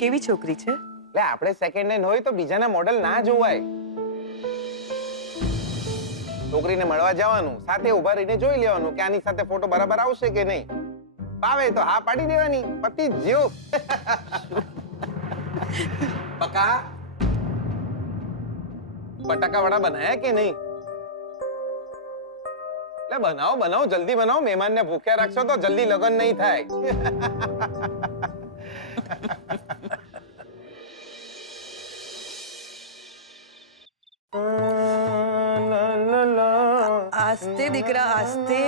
કેવી છોકરી છે? એટલે આપણે સેકન્ડ હેન્ડ હોય તો બીજાના મોડેલ ના જોવાય. છોકરીને મળવા જવાનું, સાથે ઉભા રહીને જોઈ લેવાનું કે આની સાથે ફોટો બરાબર આવશે કે નહીં. ભાવે તો હા પાડી દેવાની, પતિ જીવ. પકા બટાકા વડા બનાયા કે નહીં? એટલે બનાવો બનાવો, જલ્દી બનાવો. મહેમાનને ભૂખ્યા રાખશો તો જલ્દી લગન નહીં થાય. આસ્તે દીકરા આસ્તે.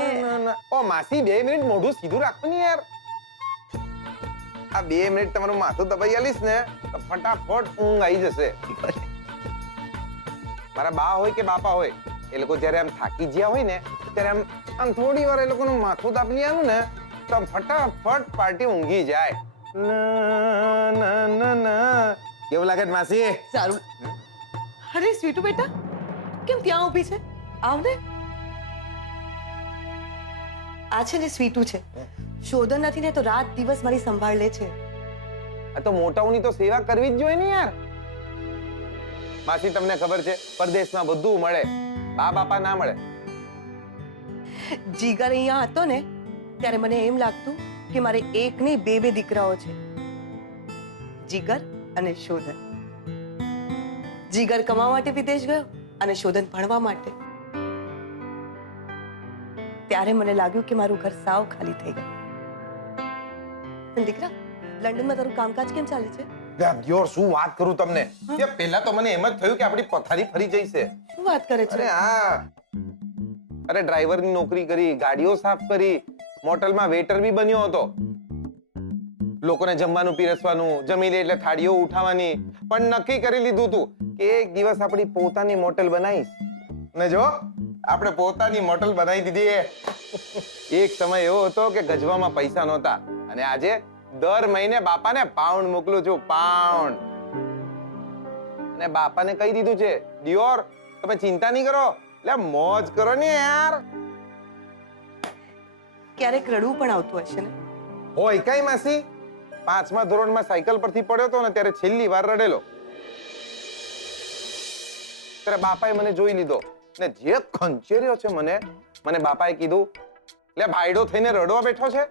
ઓ માસી 2 મિનિટ મોઢું સીધું રાખો ને યાર. આ 2 મિનિટ તમારું માથું દબાઈ આલીશ ને તો ફટાફટ ઊંઘ આવી જશે. મારા બા હોય કે બાપા હોય, એ લોકો જયારે આમ થાકી ગયા હોય ને ત્યારે આમ થોડી વાર એ લોકોનું માથું દાબલી આલું ને તો આમ ફટાફટ પાર્ટી ઊંઘી જાય. કેવું લાગે છે માસી? સારું. અરે સ્વીટુ બેટા, કેમ ત્યાં ઊભી છે? આવ ને. આ છે ને સ્વીટુ છે. શોધન નથી ને તો રાત દિવસ મારી સંભાળ લે છે. આ તો મોટાઓની તો સેવા કરવી જ જોઈએ ને યાર. માસી તમને ખબર છે, પરદેશમાં બધું મળે, બા બાપા ના મળે. જીગર અહીંયા હતો ને ત્યારે મને એમ લાગતું કે મારે એક નહીં બે દીકરાઓ છે, જીગર અને શોધન. જીગર કમાવા માટે વિદેશ ગયો અને શોધન ભણવા માટે. ત્યારે મને લાગ્યું કે મારું ઘર સાવ ખાલી થઈ ગયું. પણ દીકરા, લંડનમાં તારું કામકાજ કેમ ચાલે છે? યાર શું વાત કરું તમને. પહેલા તો મને એમ જ થયું કે આપણી પથારી ફરી જઈશે. શું વાત કરે છે? અરે ડ્રાઈવરની નોકરી કરી, ગાડીઓ સાફ કરી, મોટલમાં વેટર બી બન્યો હતો. લોકોને જમવાનું પીરસવાનું, જમી લે એટલે થાળીઓ ઉઠાવવાની. પણ નક્કી કરી લીધું હતું કે એક દિવસ આપણી પોતાની મોટલ બનાવીશ. ને જો આપણે પોતાની મોટલ બનાવી દીધી. એક સમય એવો હતો કે ગજવામાં પૈસા નહોતા અને આજે દર મહિને બાપાને પાઉન્ડ મોકલું છું, પાઉન્ડ. અને બાપાને કહી દીધું છે, ડિયોર તમે ચિંતા નહીં કરો, એટલે મોજ કરો ને યાર. ક્યારેક રડવું પણ આવતું હશે ને? હોય કઈ માસી, 5મા ધોરણમાં સાયકલ પરથી પડ્યો હતો ને ત્યારે છેલ્લી વાર રડેલો. ત્યારે બાપાએ મને જોઈ લીધો ને જે ખંચેર્યો છે મને બાપાએ કીધું, એટલે ભાઈડો થઈને રડવા બેઠો છે?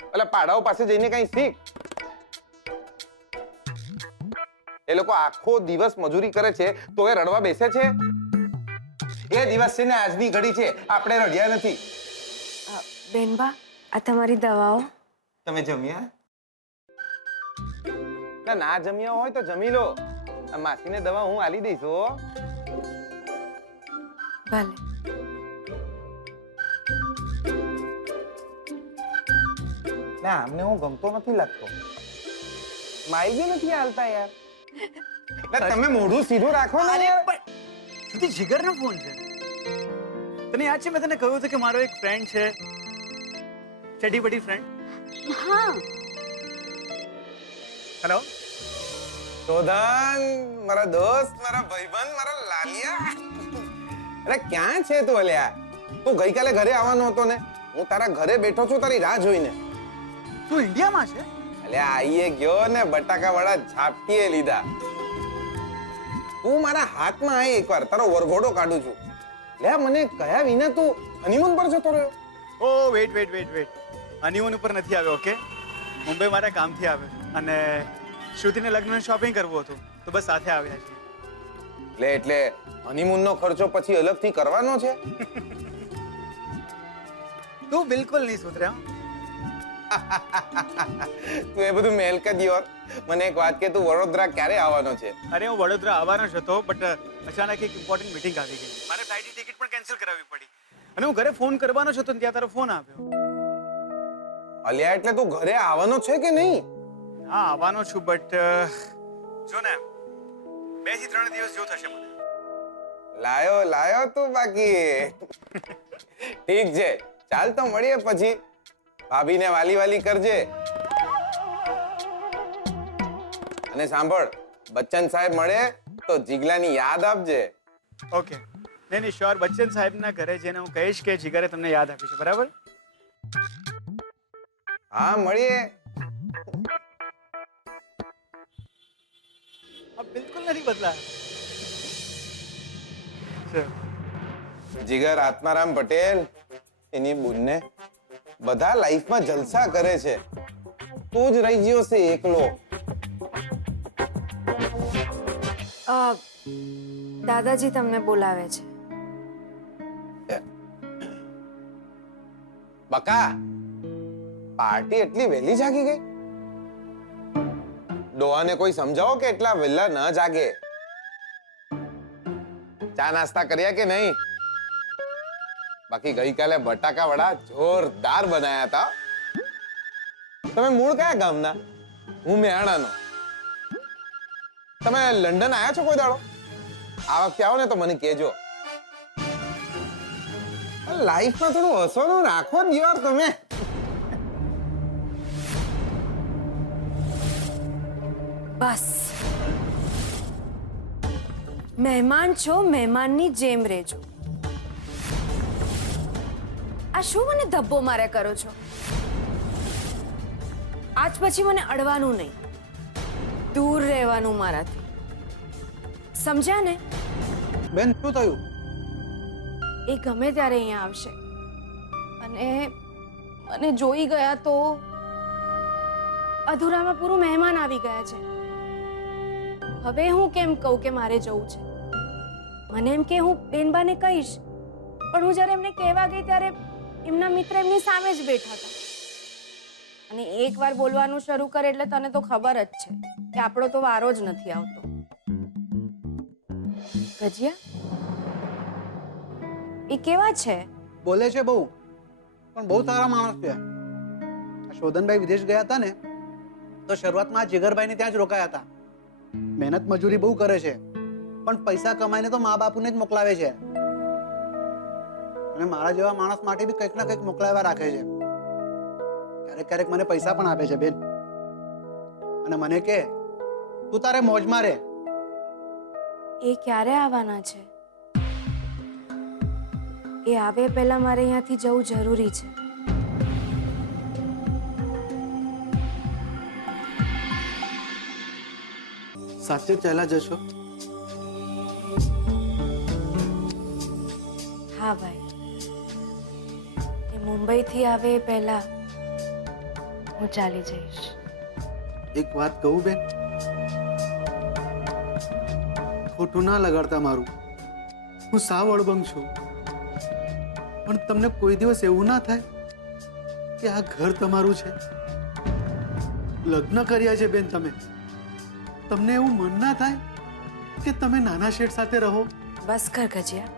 એટલે પાડાઓ પાસે જઈને કઈ શીખ. એ લોકો આખો દિવસ મજૂરી કરે છે તો એ રડવા બેસે છે? એ દિવસ છે ને આજની ઘડી છે, આપણે રડ્યા નથી. બેનબા, આ તમારી દવાઓ. તમે જમ્યા? ના જમ્યા હોય તો જમી લો. આ માસીને દવા હું આલી દઈશ હો. ભલે. ના અમને હું ગમતો નથી લાગતો. માઈ બી નથી હાલતા યાર. તમે મોઢું સીધું રાખો ને યાર. સુધી જીગરનો ફોન છે. તને યાદ છે મેં તને કહ્યું હતું કે મારો એક ફ્રેન્ડ છે, ચડી બડી ફ્રેન્ડ. હા. હેલો શોધન, મારા દોસ્ત, મારા ભાઈબંધ, મારા લાલિયા. અરે ક્યાં છે તું અલ્યા? તું ગઈકાલે ઘરે આવવાનો હતો ને? હું તારા ઘરે બેઠો છું તારી રાહ જોઈને. તું ઇન્ડિયામાં છે? અલ્યા આઈએ ગયો ને બટાકા વડા ઝાપટીએ લીધા. તું મારા હાથમાં આય એકવાર, તારો વરઘોડો કાઢું છું. લે મને કયા વિના તું હનીમૂન પર જતો રહ્યો? ઓ વેઇટ. હનીમૂન ઉપર નથી આવ્યો. ઓકે, મુંબઈ મારા કામથી આવ્યો અને શ્રુતિને લગ્નની શોપિંગ કરવું હતું તો બસ સાથે આવ્યા છીએ. એટલે હનીમૂનનો ખર્ચો પછી અલગથી કરવાનો છે? તું બિલકુલ નહીં સુધર્યા. તું એ બધું મેલ કે દિયોર. મને એક વાત કે, તું વડોદરા ક્યારે આવવાનો છે? અરે હું વડોદરા આવવાનો જ હતો, બટ અચાનક એક ઇમ્પોર્ટન્ટ મીટિંગ આવી ગઈ. મારે ફ્લાઇટની ટિકિટ પણ કેન્સલ કરાવવી પડી અને હું ઘરે ફોન કરવાનો જ હતો ને ત્યાં તારો ફોન આવ્યો. અલ્યા એટલે તું ઘરે આવવાનો છે કે નહીં? હા આવવાનો છું, બટ જો ને 2 થી 3 દિવસ જેવું થશે મને. લાયો તું બાકી. ઠીક છે, ચાલ તો મળીએ પછી. ભાભીને વાલી કરજે. અને સાંભળ, બચ્ચન સાહેબ મળે તો જીગલાની યાદ આપજે. ઓકે. નહીં શ્યોર. બચ્ચન સાહેબના ઘરે જઈને હું કહીશ કે જીગરે તમને યાદ આપી છે. બરાબર? હા મળીએ. अब बिल्कुल नहीं बदला है। चल, જીગર આત્મારામ પટેલ એની બુનને બધા લાઈફમાં જલસા કરે છે, તું જ રહી ગયો છે એકલો. દાદાજી તમને બોલાવે છે. બકા, પાર્ટી એટલી વહેલી જાગી ગઈ? ડોહાને કોઈ સમજાવો કે એટલા વહેલા ન જાગે. ચા નાસ્તા કર્યા કે નહીં? બાકી ગઈકાલે બટાકા વડા જોરદાર બનાયા હતા. તમે મૂળ કયા ગામના? હું મેહાણાનો. તમે લંડન આયા છો કોઈ દાડો? આ વખતે આવો ને તો મને કહેજો. લાઈફમાં થોડું હસવાનું રાખો જ યાર તમે. બસ, મહેમાન છો, મહેમાનની જેમ રહેજો. આ શું મને ધબ્બો મારે કરો છો? આજ પછી મને અડવાનું નહીં, દૂર રહેવાનું મારાથી. સમજ્યા ને? બેન શું થયું? એ ગમે ત્યારે અહીંયા આવશે અને મને જોઈ ગયા તો અધૂરામાં પૂરું મહેમાન આવી ગયા છે. હવે હું કેમ કહું કે મારે જવું છે? મને એમ કે હું બેનબાને કહીશ, પણ હું જ્યારે એમને કહેવા ગઈ ત્યારે એમના મિત્ર એમની સામે જ બેઠા હતા. અને એકવાર બોલવાનું શરૂ કરે એટલે તને તો ખબર જ છે કે આપણો તો વારો જ નથી આવતો. ગજિયા, એ કેવા છે? બોલે છે બહુ, પણ બહુ સારા માણસ છે. આ શોધનભાઈ વિદેશ ગયા હતા ને તો શરૂઆતમાં આ જીગરભાઈને ત્યાં જ રોકાયા હતા. મહેનત મજૂરી બહુ કરે છે, પણ પૈસા કમાઈને તો મા બાપુને જ મોકલાવે છે. અને મારા જેવા માણસ માટે બી કંઈક ના કંઈક મોકલાવ્યા રાખે છે. ક્યારેક ક્યારેક મને પૈસા પણ આપે છે બેન, અને મને કે તું તારે મોજમાં રહે. એ ક્યારે આવવાના છે? એ આવે પહેલા મારે અહીંયાથી જવું જરૂરી છે. સાચે ચાલ્યા જશો? હા ભાઈ, એ મુંબઈથી આવે એ પહેલા હું ચાલી જઈશ. એક વાત કહું બેન, ખોટું ના લગાડતા મારું. હું સાવ અડબંગ છું, પણ તમને કોઈ દિવસ એવું ના થાય કે આ ઘર તમારું છે? લગ્ન કર્યા છે બેન તમે, તમને એવું મન ના થાય કે તમે નાના શેઠ સાથે રહો? બસ કર ગજિયા,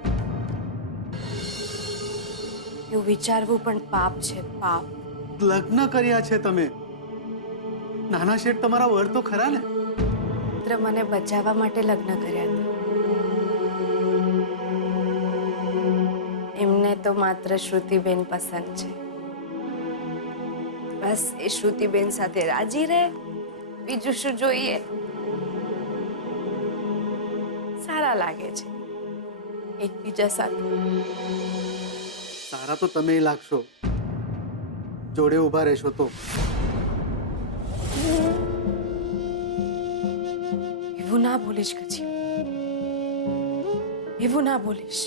એવું વિચારવું પણ પાપ છે, પાપ. લગ્ન કર્યા છે તમે, નાના શેઠ તમારા વર તો ખરા ને? મિત્ર મને બચાવવા માટે લગ્ન કર્યા હતા. એમને તો માત્ર શ્રુતિબેન પસંદ છે. બસ એ શ્રુતિબેન સાથે રાજી રહે, બીજું શું જોઈએ? સારા લાગે છે એકબીજા સાથે. સારા તો તમે લાગશો, જોડે ઊભા રહેશો તો. એવું ના બોલીશ ગજી, એવું ના બોલીશ.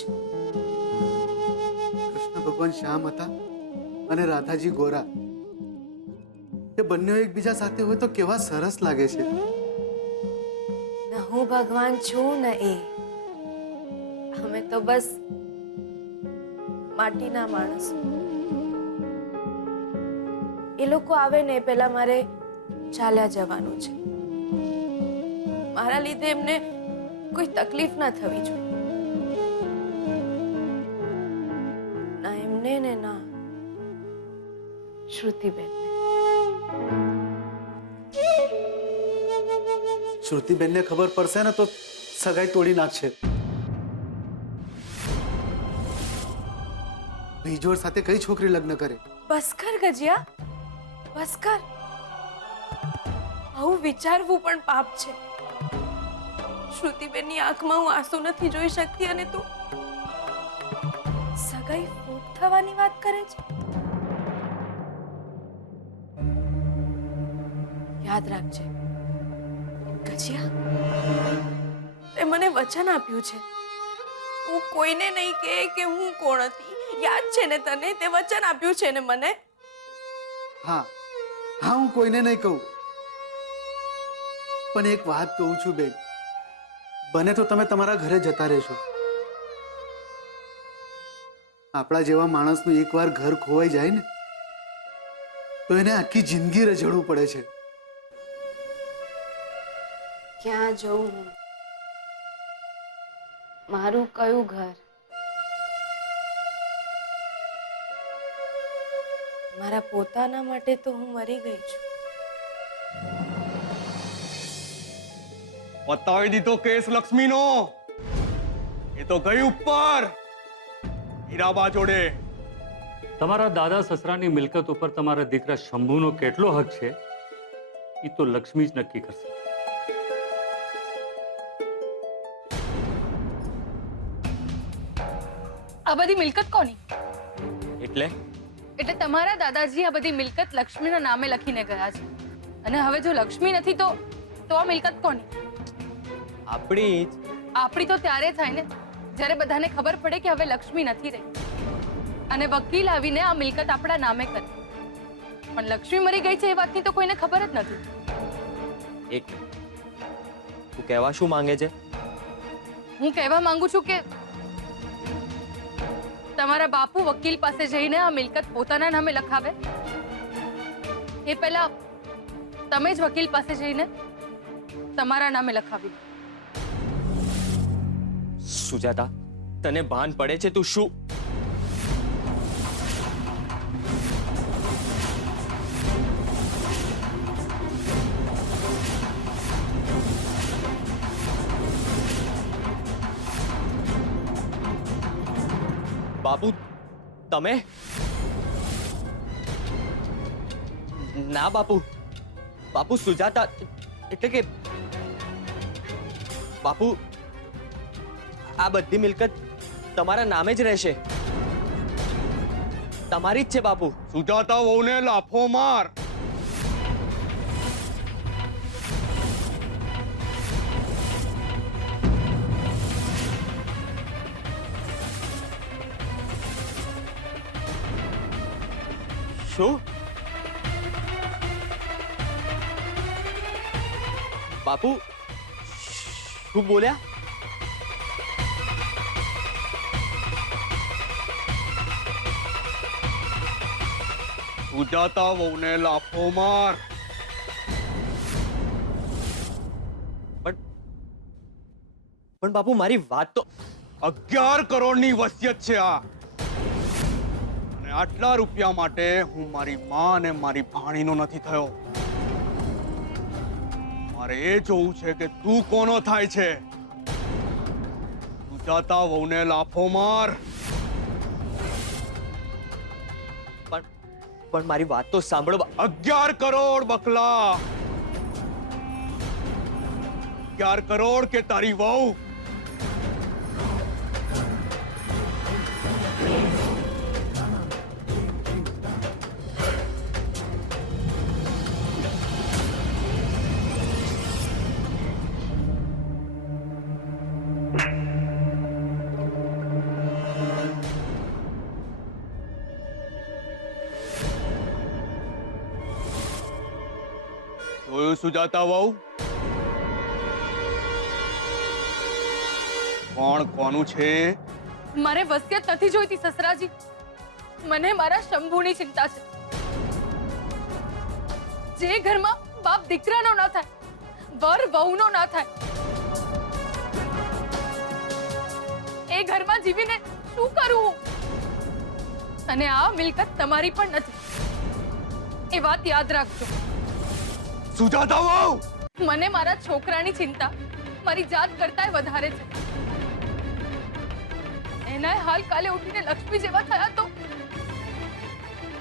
કૃષ્ણ ભગવાન શ્યામ હતા અને રાધાજી ગોરા, એ બંને એકબીજા સાથે હોય તો કેવા સરસ લાગે છે. ન હું ભગવાન છું ને એ, અમે તો બસ માટીના માણસો. એ લોકો આવે ને પહેલા મારે ચાલ્યા જવાનું છે. મારા લીધે એમને કોઈ તકલીફ ના થવી જોઈએ, ના એમને ને ના શ્રુતિબેન. શ્રુતિબેનને ખબર પડશે ને તો સગાઈ તોડી નાખશે. ભીજોડ સાથે કઈ છોકરી લગ્ન કરે? બસ કર ગજિયા, બસ કર. આવું વિચારવું પણ પાપ છે. શ્રુતિબેનની આંખમાં હું આંસુ નથી જોઈ શકતી અને તું સગાઈ ફૂટ થવાની વાત કરે છે. યાદ રાખજે, ગજિયા, તે મને વચન આપ્યું છે તું કોઈને નહીં કહે કે હું કોણ હતી. યાદ છે ને તને? તે વચન આપ્યું છે ને મને. હા હા, હું કોઈને નહીં કહું. પણ એક વાત કહું છું બેન, બને તો તમે તમારા ઘરે જતા રહેશો. આપણા જેવા માણસનું એકવાર ઘર ખોવાઈ જાય ને તો એને આખી જિંદગી રઝળવું પડે છે. ક્યાં જઉં હું? મારું કયું ઘર? મારા પોતાના માટે તો હું મરી ગઈ છું. પતાવી દીધો કેસ લક્ષ્મીનો. એ તો ગઈ ઉપર હીરાબા જોડે. તમારા દાદા સસરાની મિલકત ઉપર તમારા દીકરા શંભુનો કેટલો હક છે એ તો લક્ષ્મી જ નક્કી કરશે. આ બધી મિલકત કોની? એટલે એટલે તમારા દાદાજી આ બધી મિલકત લક્ષ્મીના નામે લખીને ગયા છે, અને હવે જો લક્ષ્મી નથી તો આ મિલકત કોની? આપણી જ. આપણી તો ત્યારે થાય ને જ્યારે બધાને ખબર પડે કે હવે લક્ષ્મી નથી રહી, અને વકીલ આવીને આ મિલકત આપણા નામે કરે. પણ લક્ષ્મી મરી ગઈ છે એ વાતની તો કોઈને ખબર જ નથી. એક તું કહેવા શું માંગે છે? હું કહેવા માંગુ છું કે તમારા બાપુ વકીલ પાસે જઈને આ મિલકત પોતાના નામે લખાવે એ પહેલા તમે જ વકીલ પાસે જઈને તમારા નામે લખાવી દો. સુજાતા, તને ભાન પડે છે તું શું? બાપુ, તમે? ના બાપુ, બાપુ સુજાતા એટલે કે બાપુ આ બધી મિલકત તમારા નામે જ રહેશે. તમારી જ છે બાપુ. સુજાતા વહુને લાફો માર. શું? બાપુ શું બોલ્યા? સુજાતા વહુને લાફો માર. પણ બાપુ મારી વાત તો 11 કરોડની વસિયત છે આ, અને આટલા રૂપિયા માટે હું મારી માં અને મારી ભાણીનો નથી થયો. મારે એ જોવું છે કે તું કોનો થાય છે. સુજાતા વહુને લાફો માર. પણ મારી વાત તો સાંભળો. 11 કરોડ બકલા. 11 કરોડ કે તારી વહુ. જોયું સુજાતા વહુ? કોણ કોનું છે? મારે વસિયત નથી જોઈતી સસરાજી. મને મારા શંભુની ચિંતા છે. જે ઘરમાં બાપ દીકરાનો ના થાય, વર વહુનો ના થાય, એ ઘરમાં જીવીને શું કરવું? અને આ મિલકત તમારી પણ નથી, એ વાત યાદ રાખજો. સુજાતા વહુ! મને મારા છોકરાની ચિંતા મારી જાત કરતાંય વધારે છે. એના હાલ કાલે ઉઠીને લક્ષ્મી જેવા થયા તો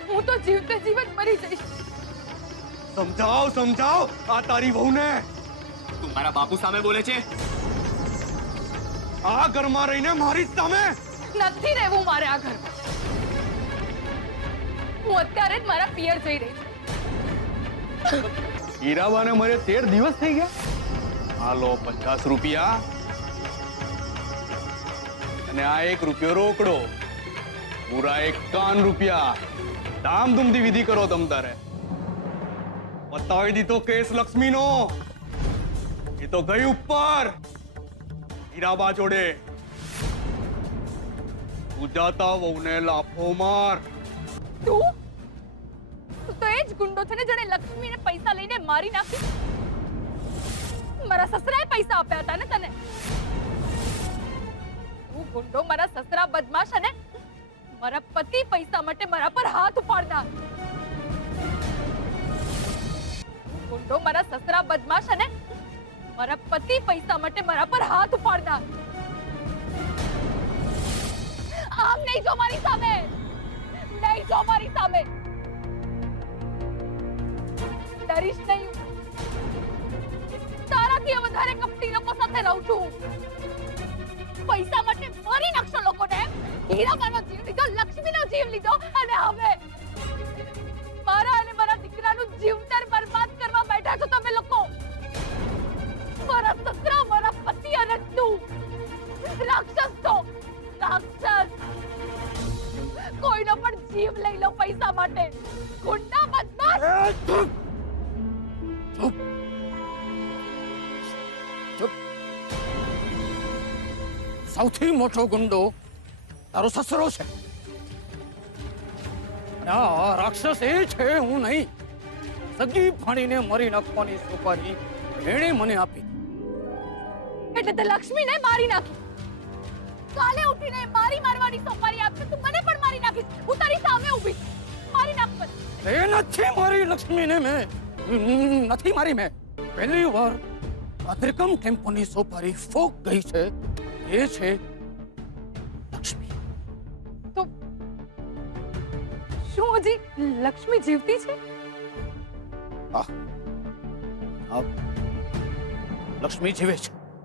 હું તો જીવતે જીવત મરી જઈશ. સમજાવ સમજાવ આ તારી વહુને. તું મારા બાપુ સામે બોલે છે? આ ઘરમાં રહીને મારી સામે નથી રહેવું મારે આ ઘરમાં. હું અત્યારે જ મારા પિયર જઈ રહી છું. હીરાબાને મરે 13 દિવસ થઈ ગયા. હાલો 50 રૂપિયા અને આ 1 રૂપિયો રોકડો, પૂરા 51 રૂપિયા. ધામધૂમથી વિધિ કરો તમ તારે. બતાવી દીધો કેસ લક્ષ્મીનો. એ તો ગઈ ઉપર હીરાબા જોડે. સુજાતા વહુને લાફો માર. તું તો એ જ ગુંડો છે ને જેણે લક્ષ્મીને પૈસા લઈને મારી નાખી. મારા સસરાએ પૈસા આપ્યા હતા ને તને. તું ગુંડો, મારા સસરા બદમાશ, અને મારા પતિ પૈસા માટે મારા પર હાથ ઉપાડનાર. તું ગુંડો, મારા સસરા બદમાશ, અને મારા પતિ પૈસા માટે મારા પર હાથ ઉપાડનાર. આમ નહીં જો મારી સામે, નહીં જો મારી સામે. ડરીશ નહીં. તારાથી વધારે કપટી લોકો સાથે રહું છું. પૈસા માટે મારી નાખશો લોકોને. હીરાબાનો જીવ લીધો, લક્ષ્મીનો જીવ લીધો, અને હવે મારા અને મારા દીકરાનું જીવતર બરબાદ કરવા બેઠા છો તમે લોકો. મારા સસરા, મારા પતિ અને તું રાક્ષસ છો, રાક્ષસ. કોઈનો પણ જીવ લઈ લો પૈસા માટે. ગુંડા, બદમાશ. સૌથી મોટો ગુંડો તારો સસરો છે. આ રાક્ષસ એ છે, હું નહીં. સગી ભાણીને મરી નાખવાની સુપારી એણે મને આપી. એટલે તે લક્ષ્મીને મારી નાખી. કાલે ઉઠીને મારી મારવાની સોપારી આપશે. તું મને પણ મારી નાખીશ. હું તારી સામે ઊભી છું. મારી નાખ મને. એ નથી મારી લક્ષ્મીને મેં. નથી મારી મેં. પહેલી વાર આ ત્રિકમ ટેમ્પોની સોપારી ફોક ગઈ છે. એ છે લક્ષ્મી. તો શું હજી લક્ષ્મી જીવતી છે? લક્ષ્મી જીવે છે.